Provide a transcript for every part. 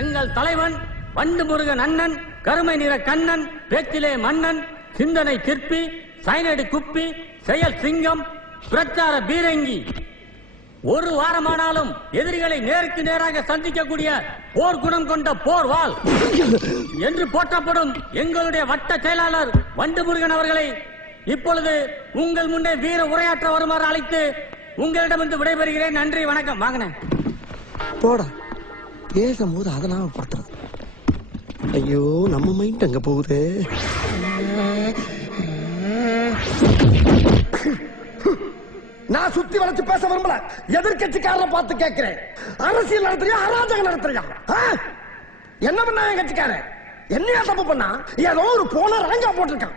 எங்கள் தலைவன் வண்டு முருகன் அண்ணன் கருமை நிற கண்ணன் பேச்சிலே மன்னன் சிந்தனை சிற்பி சைனடி குப்பி செயல் சிங்கம் பிரச்சார பீரங்கி. ஒரு வாரமானாலும் எதிரிகளை நேருக்கு நேராக சந்திக்கக்கூடிய போர் குணம் கொண்ட போர் வால் என்று போற்றப்படும் எங்களுடைய வட்ட செயலாளர் வண்டுமுருகன் அவர்களை இப்பொழுது உங்கள் முன்னே வீர உரையாற்ற வருமாறு அழைத்து உங்களிடமிருந்து விடைபெறுகிறேன். நன்றி வணக்கம். வாங்கினேன். போட. பேசும்போது அதை நாம படுத்துறது ஐயோ நம்ம மைண்ட் அங்க போகுது? நான் சுத்தி வளைச்சு பேச விரும்பல. எதிர்கட்சிக்காரரை பார்த்து கேட்கிறேன். அரசியல் நடத்துறியா அராஜகம் நடத்துறியா? ஆ? என்ன பண்ணா என் கட்சிக்காரன்? என்னையா தப்பு பண்ணா? ஏதோ ஒரு போன ராங்கா போட்டிருக்கான்.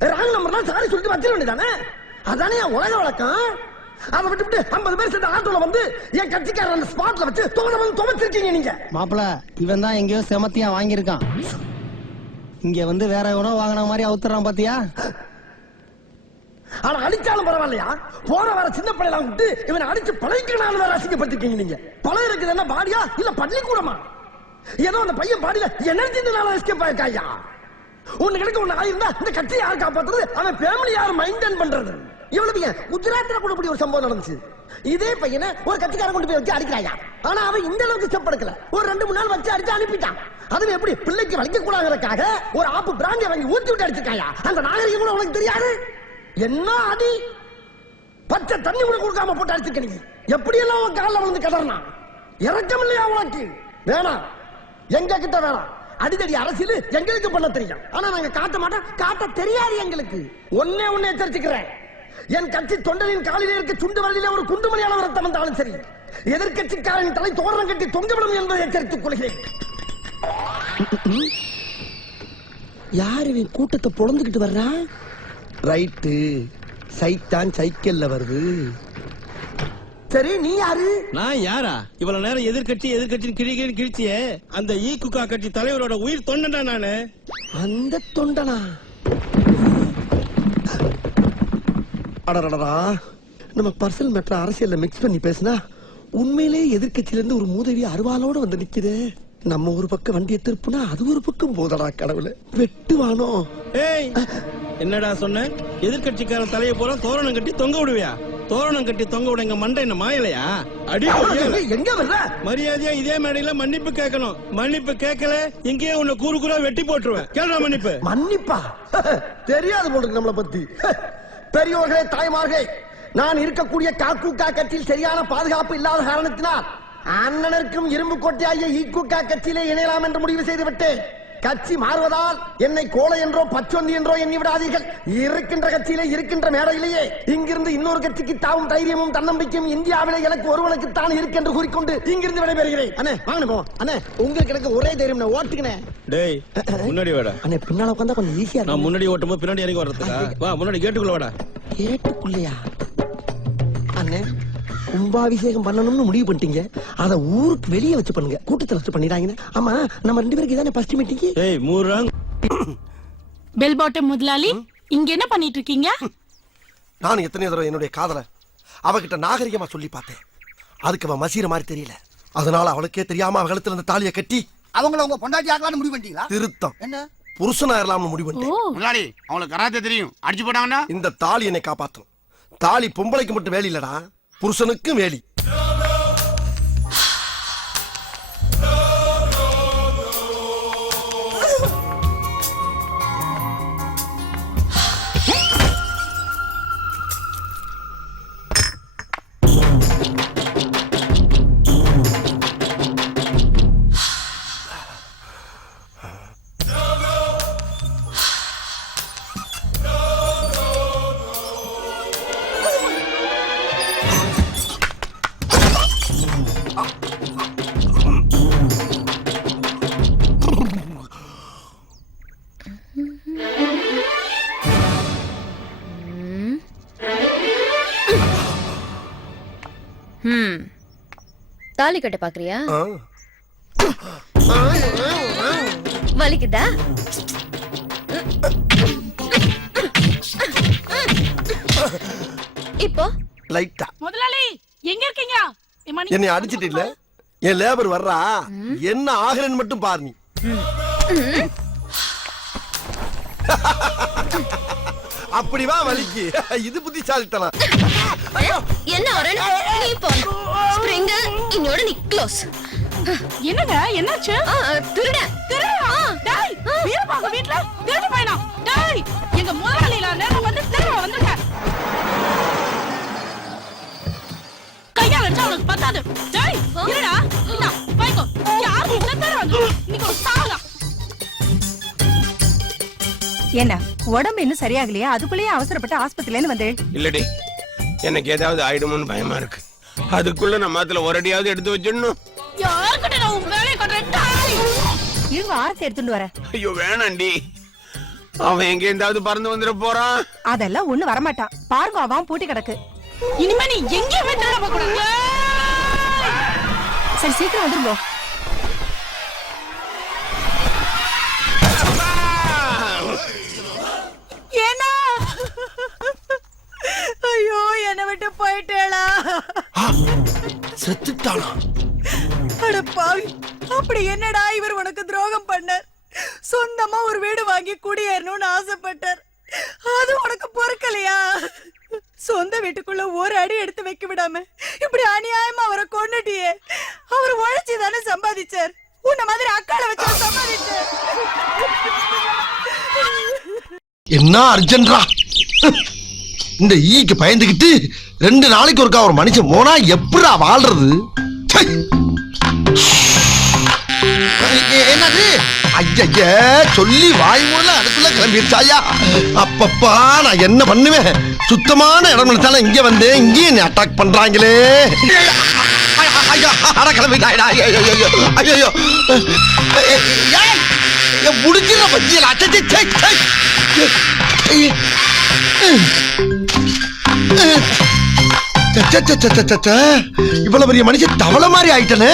ராங் நம்பர் தான் சாரி சொல்லிட்டு வச்சிட வேண்டியதானே? அதானே என் உலக வழக்கம்? அதை விட்டுவிட்டு ஐம்பது பேர் சேர்ந்த ஆட்டோல வந்து என் கட்சிக்காரன் அந்த ஸ்பாட்ல வச்சு வந்து துவச்சிருக்கீங்க நீங்க. மாப்பிள இவன் தான் எங்கேயோ செமத்தியா வாங்கியிருக்கான். இங்க வந்து வேற எவனோ வாங்கின மாதிரி அவுத்துறான் பாத்தியா? ஆனா அடிச்சாலும் பரவாயில்லையா? போற வர சின்ன பிள்ளைலாம் விட்டு இவனை அடிச்சு பழகிக்கணும் வேற அசிங்கப்பட்டிருக்கீங்க நீங்க. பழைய இருக்குது என்ன பாடியா? இல்ல பள்ளிக்கூடமா? ஏதோ அந்த பையன் பாடியில எனர்ஜினால எஸ்கேப் ஆயிருக்காயா? ஒண்ணு கிடைக்க ஒண்ணு ஆயிருந்தா இந்த கட்சியை யார் காப்பாத்துறது? அவன் ஃபேமிலி யார் மெயின்டைன் பண்றது? இவ்வளவு ஏன் குஜராத்ல கூட இப்படி ஒரு சம்பவம் நடந்துச்சு. இதே பையனை ஒரு கட்சிக்காரன் கொண்டு போய் வச்சு அடிக்கிறாயா? ஆனா அவன் இந்த அளவுக்கு ஸ்டெப் எடுக்கல ஒரு ரெண்டு மூணு நாள் வச்சு அடிச்சு அனுப்பிட்டான். அதுவும் எப்படி பிள்ளைக்கு வலிக்க கூடாதுக்காக ஒரு ஆப்பு பிராண்டி வாங்கி ஊத்தி விட்டு அடிச்சிருக்காயா? அந்த நாகரிகம் கூட உனக்கு தெரியாது? என்ன அடி பச்சை தண்ணி கூட கொடுக்காம போட்டு அடிச்சுக்க நீ. எப்படி எல்லாம் உன் காலில் விழுந்து கதறினா இறக்கம் இல்லையா உனக்கு? வேணாம். எங்க கிட்ட வேணாம். அடிதடி அரசியல் எங்களுக்கு பண்ண தெரியும். ஆனா நாங்க காட்ட மாட்டோம். காட்ட தெரியாது எங்களுக்கு. ஒன்னே ஒண்ணு எச்சரிச்சுக்கிறேன். என் கட்சி தொண்டரின் காலிலே இருக்க சுண்டு வரலிலே ஒரு குண்டுமணியான ரத்தம் வந்தாலும் சரி. எதிர்கட்சிக்காரன் தலை தோரணம் கட்டி தொங்கவிடும் என்பதை எச்சரித்துக் கொள்கிறேன். யார் இவன் கூட்டத்தை பொழந்துகிட்டு வர்றா? ரைட்டு. சைத்தான் சைக்கிள்ல வருது. சரி நீ யாரு? நான் யாரா? இவ்வளவு நேரம் எதிர்கட்சி எதிர்கட்சி கிழிக்கிறேன்னு கிழிச்சியே அந்த ஈ குக்கா கட்சி தலைவரோட உயிர் தொண்டா நானு? அந்த தொண்டனா? அடடடா நம்ம பர்சனல் மேட்டர் அரசியல்ல மிக்ஸ் பண்ணி பேசினா உண்மையிலே எதிர்க்கட்சியில இருந்து ஒரு மூதவி அருவாளோட வந்து நிக்குது. நம்ம ஒரு பக்கம் வண்டியை திருப்புனா அது ஒரு பக்கம் போதடா கடவுளே. வெட்டுவானோ? ஏய் என்னடா சொன்ன? எதிர்கட்சிக்காரன் தலையை போல தோரணம் கட்டி தொங்க விடுவியா? தோரணம் கட்டி தொங்க விட எங்க மண்டை என்ன மாயலையா? அடி. எங்க வர்ற? மரியாதையா இதே மேடையில மன்னிப்பு கேட்கணும். மன்னிப்பு கேட்கல இங்கேயே உன்னை கூறு கூறா வெட்டி போட்டுருவேன். கேளுடா மன்னிப்பு. மன்னிப்பா? தெரியாது போலுக்கு நம்மளை பத்தி. பெரியோர்களே தாய்மார்களே நான் இருக்கக்கூடிய காக்கூக்கா கட்சியில் சரியான பாதுகாப்பு இல்லாத காரணத்தினால் அண்ணனருக்கும் இரும்பு கொட்டையாகிய ஈக்குக்கா கட்சியிலே இணையலாம் என்று முடிவு செய்து விட்டேன் கட்சி மாறுவதால் என்னை கோலை என்றோ பச்சொந்தி என்றோ எண்ணி விடாதீர்கள் இருக்கின்ற கட்சியிலே இருக்கின்ற மேடையிலேயே இங்கிருந்து இன்னொரு கட்சிக்கு தாவும் தைரியமும் தன்னம்பிக்கையும் இந்தியாவிலே எனக்கு ஒருவனுக்கு தான் இருக்கென்று கூறிக்கொண்டு இங்கிருந்து விடைபெறுகிறேன். அண்ணே வாங்க போ. அண்ணே உங்களுக்கு எனக்கு ஒரே தைரியம் நான் டேய் முன்னாடி வாடா. அண்ணே பின்னால உட்காந்தா கொஞ்சம் ஈஸியா நான் முன்னாடி ஓட்டும்போது பின்னாடி இறங்கி வர்றதுக்கா. வா முன்னாடி கேட்டுக்குள்ள வாடா. கேட்டுக்குள்ளையா? அண்ணே கும்பாபிஷேகம் பண்ணணும்னு முடிவு பண்ணிட்டீங்க. அத ஊருக்கு வெளியே வச்சு பண்ணுங்க. கூட்டத்துல வச்சு பண்ணிடாங்க ஆமா நம்ம ரெண்டு பேருக்கு இதானே ஃபர்ஸ்ட் மீட்டிங் ஏய் மூறாங் பெல் பாட்டம் முதலாளி இங்க என்ன பண்ணிட்டு இருக்கீங்க? நான் எத்தனை தடவை என்னுடைய காதல அவகிட்ட நாகரிகமா சொல்லி பார்த்தேன். அதுக்கு அவ மசீர மாதிரி தெரியல. அதனால அவளுக்கே தெரியாம அவ கழுத்துல அந்த தாலியை கட்டி அவங்கள உங்க பொண்டாட்டி ஆக்கலாம்னு முடிவு பண்ணிட்டீங்களா? திருத்தம். என்ன? புருஷனா இருக்கலாம்னு முடிவு பண்ணிட்டேன். முதலாளி அவங்களுக்கு கராத்தே தெரியும். அடிச்சு போட்டாங்கன்னா? இந்த தாலி என்னை காப்பாத்தும். தாலி பொம்பளைக்கு மட்டும் வேலி இல்லடா. புருஷனுக்கும் வேலி ம் தாலி கட்ட பாக்குறியா? ஆ. வலிக்குதா? இப்போ? லைட்டா முதலாளி எங்க இருக்கீங்க? என்னை அடிச்சிட்டு இல்ல என் லேபர் வர்றா? என்ன ஆகுறேன்னு மட்டும் பாரு நீ. அப்படி வா வலிக்கு. இது புத்திசாலித்தனம். என்ன அருண் நீ போ. ஸ்ப்ரிங் இன்னோட நீ க்ளோஸ். என்னங்க என்னாச்சு? திருட. டேய் வீரபாக வீட்ல திருடு பையனா? டேய் எங்க முதலாளில நேரம் வந்து திருட வந்துருங்க கையா வச்சா உனக்கு பத்தாது. டேய் இருடா. இந்தா போய்க்கோ யார் வீட்ல திருட வந்து. இன்னைக்கு ஒரு சாகா என்ன உடம்பு இன்னும் சரியாகலையா? அதுக்குள்ளேயே அவசரப்பட்டு ஆஸ்பத்திரில இருந்து வந்தேன் இல்லடி. எனக்கு ஏதாவது ஆயிடுமோன்னு பயமா இருக்கு. அதுக்குள்ள நம்ம அதுல ஒரு அடியாவது எடுத்து வச்சிடணும். யார்கிட்ட நான் உன் வேலையை கட்டுறேன்? டேய்! இருங்க ஆரத்தை எடுத்துட்டு வரேன். ஐயோ வேணாண்டி. அவன் எங்க இருந்தாவது பறந்து வந்துட போறான். அதெல்லாம் ஒண்ணு வரமாட்டான். பாருங்க அவன் பூட்டி கிடக்கு. இனிமே நீ எங்கேயுமே திருட போக கூடாது சரி சீக்கிரம் வந்துருங்க. செத்துட்டானா? அட பாவி அப்படி என்னடா இவர் உனக்கு துரோகம் பண்ணார்? சொந்தமா ஒரு வீடு வாங்கி குடியேறணும்னு ஆசைப்பட்டார். அது உனக்கு பொறுக்கலையா? சொந்த வீட்டுக்குள்ள ஒரு அடி எடுத்து வைக்க விடாம இப்படி அநியாயமா அவரை கொன்னுட்டியே. அவர் உழைச்சி தானே சம்பாதிச்சார். உன்ன மாதிரி அக்கால வச்சு சம்பாதிச்சார் என்ன அர்ஜென்ட்ரா? இந்த ஈக்கு பயந்துகிட்டு ரெண்டு நாளைக்கு ஒருக்கா ஒரு மனுஷன் போனா எப்படா வாழ்றது? என்னது? ஐய சொல்லி வாய் மூல அதுக்குள்ள கிளம்பிடுச்சாயா அப்பப்பா நான் என்ன பண்ணுவேன்? சுத்தமான இடம் நினைச்சாலும் இங்க வந்து இங்கேயும் அட்டாக் பண்றாங்களே. ஐயா, அட கிளம்பிட்டாயடா. ஐயோ ஐயோ, ஐயோ அச்சே இவ்வளவு பெரிய மனுஷன் தவள மாதிரி ஆயிட்டனே.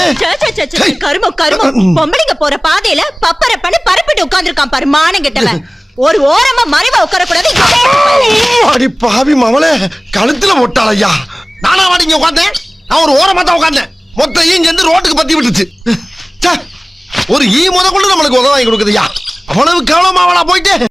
கருமம் கருமம். பொம்பளைங்க போற பாதையில பப்பர பண்ணி பரப்பிட்டு உட்கார்ந்துருக்கான் பாரு மானங்கிட்டவன். ஒரு ஓரமா மறைவா உட்கார. கூடாது அடி பாவி மவளே கழுத்துல போட்டாள் ஐயா. நானா வாடிங்க உட்காந்தேன் நான் ஒரு ஓரமா தான் உட்காந்தேன் மொத்த ஈ சேர்ந்து ரோட்டுக்கு பத்தி விட்டுச்சு. ச்சே, ஒரு ஈ முத கொண்டு நம்மளுக்கு உதவ வாங்கி கொடுக்குதுயா அவ்வளவு கேவலமா அவளா போயிட்டு.